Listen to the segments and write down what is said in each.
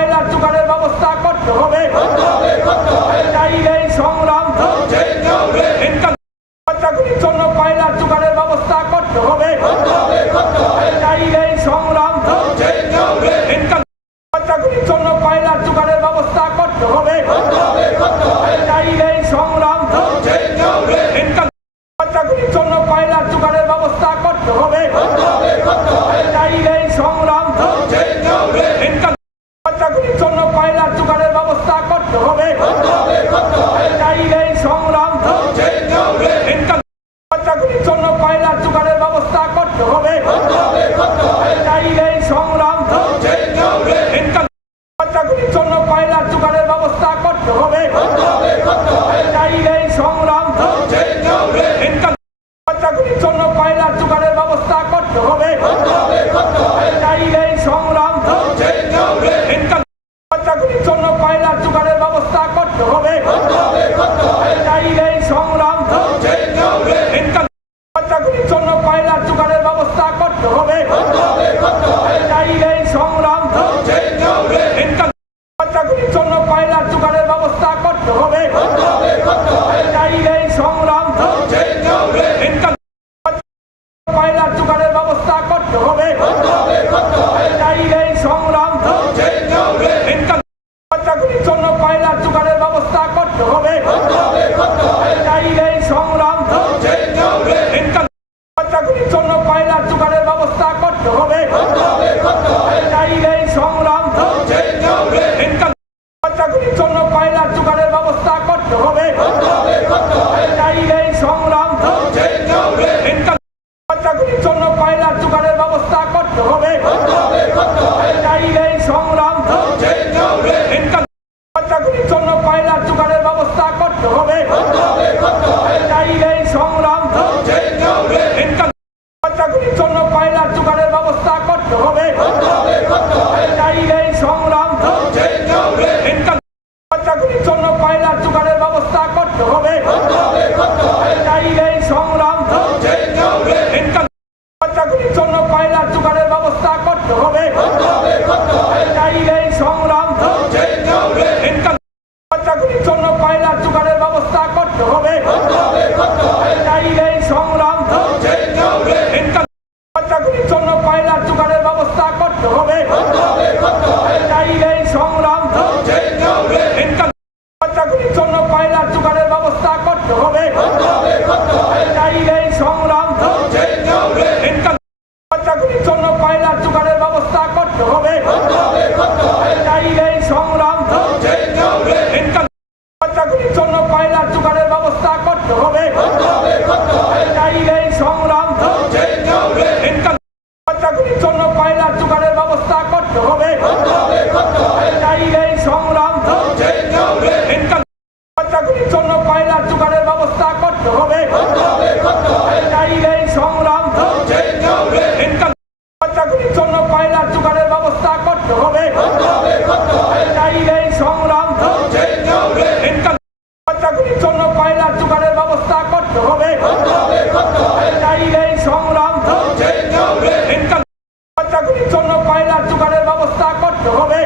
কয়লার যোগানের ব্যবস্থা করতে হবে। সংগ্রাম জন্য কয়লার যোগানের ব্যবস্থা করতে হবে। সংগ্রাম জন্য কয়লার যোগানের ব্যবস্থা করতে হবে। সংগ্রাম জন্য কয়লার যোগানের ব্যবস্থা করতে হবে। সংগ্রাম জন্য কয়লার যোগানের ব্যবস্থা করতে হবে। সংগ্রাম জন্য কয়লার যোগানের ব্যবস্থা করতে হবে। সংগ্রাম জন্য কয়লার যোগানের ব্যবস্থা করতে হবে। সংগ্রাম জন্য কয়লার যোগানের ব্যবস্থা করতে হবে। সংগ্রাম জন্য কয়লার যোগানের ব্যবস্থা করতে হবে। সংগ্রাম জন্য কয়লার যোগানের ব্যবস্থা করতে হবে। সংগ্রাম জন্য কয়লার যোগানের ব্যবস্থা করতে হবে। সংগ্রাম কয়লার যোগানের ব্যবস্থা করতে হবে। সংগ্রাম জন্য কয়লার যোগানের ব্যবস্থা করতে হবে। সংগ্রাম জন্য কয়লার যোগানের ব্যবস্থা করতে হবে। সংগ্রাম জন্য কয়লার যোগানের ব্যবস্থা করতে হবে। সংগ্রাম জন্য কয়লার যোগানের ব্যবস্থা করতে হবে। সংগ্রাম জন্য কয়লার যোগানের ব্যবস্থা করতে হবে। সংগ্রাম জন্য কয়লার যোগানের ব্যবস্থা করতে হবে। সংগ্রাম জন্য কয়লার যোগানের ব্যবস্থা করতে হবে। সংগ্রাম জন্য কয়লার যোগানের ব্যবস্থা করতে হবে। সংগ্রাম জন্য কয়লার যোগানের ব্যবস্থা করতে হবে। সংগ্রাম জন্য কয়লার যোগানের ব্যবস্থা করতে হবে। সংগ্রাম জন্য কয়লার যোগানের ব্যবস্থা করতে হবে। সংগ্রাম জন্য কয়লার যোগানের ব্যবস্থা করতে হবে। সংগ্রাম জন্য কয়লার যোগানের ব্যবস্থা করতে হবে। সংগ্রাম জন্য কয়লার যোগানের ব্যবস্থা করতে হবে। সংগ্রাম জন্য কয়লার যোগানের ব্যবস্থা করতে হবে। সংগ্রাম জন্য কয়লার যোগানের ব্যবস্থা করতে হবে। সংগ্রাম জন্য কয়লার যোগানের ব্যবস্থা করতে হবে। সংগ্রাম জন্য কয়লার যোগানের ব্যবস্থা করতে হবে। সংগ্রাম জন্য কয়লার যোগানের ব্যবস্থা করতে হবে।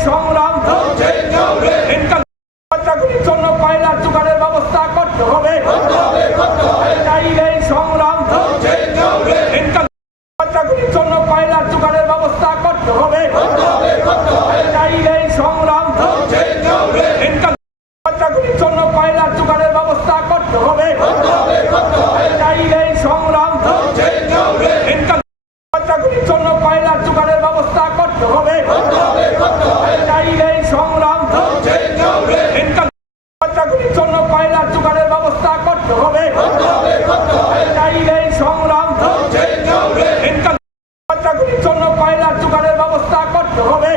সংগ্রাম জন্য কয়লার যোগানের ব্যবস্থা করতে হবে। সংগ্রাম জন্য কয়লার যোগানের ব্যবস্থা করতে হবে। সংগ্রাম জন্য কয়লার যোগানের ব্যবস্থা করতে হবে। সংগ্রাম জন্য কয়লার যোগানের ব্যবস্থা করতে হবে। সংগ্রাম জন্য কয়লার যোগানের ব্যবস্থা করতে হবে।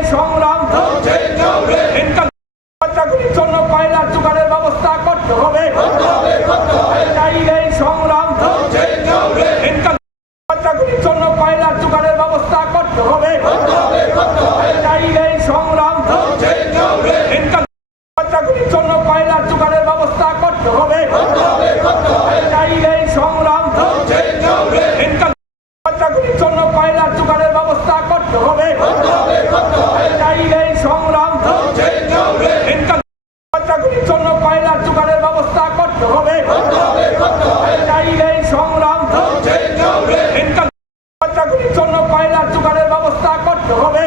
সংগ্রাম জন্য কয়লার যোগানের ব্যবস্থা করতে হবে। সংগ্রাম জন্য কয়লার যোগানের ব্যবস্থা করতে হবে। সংগ্রাম জন্য কয়লার যোগানের ব্যবস্থা করতে হবে। সংগ্রাম জন্য কয়লার যোগানের ব্যবস্থা জন্য কয়লার যোগানের ব্যবস্থা করতে হবে।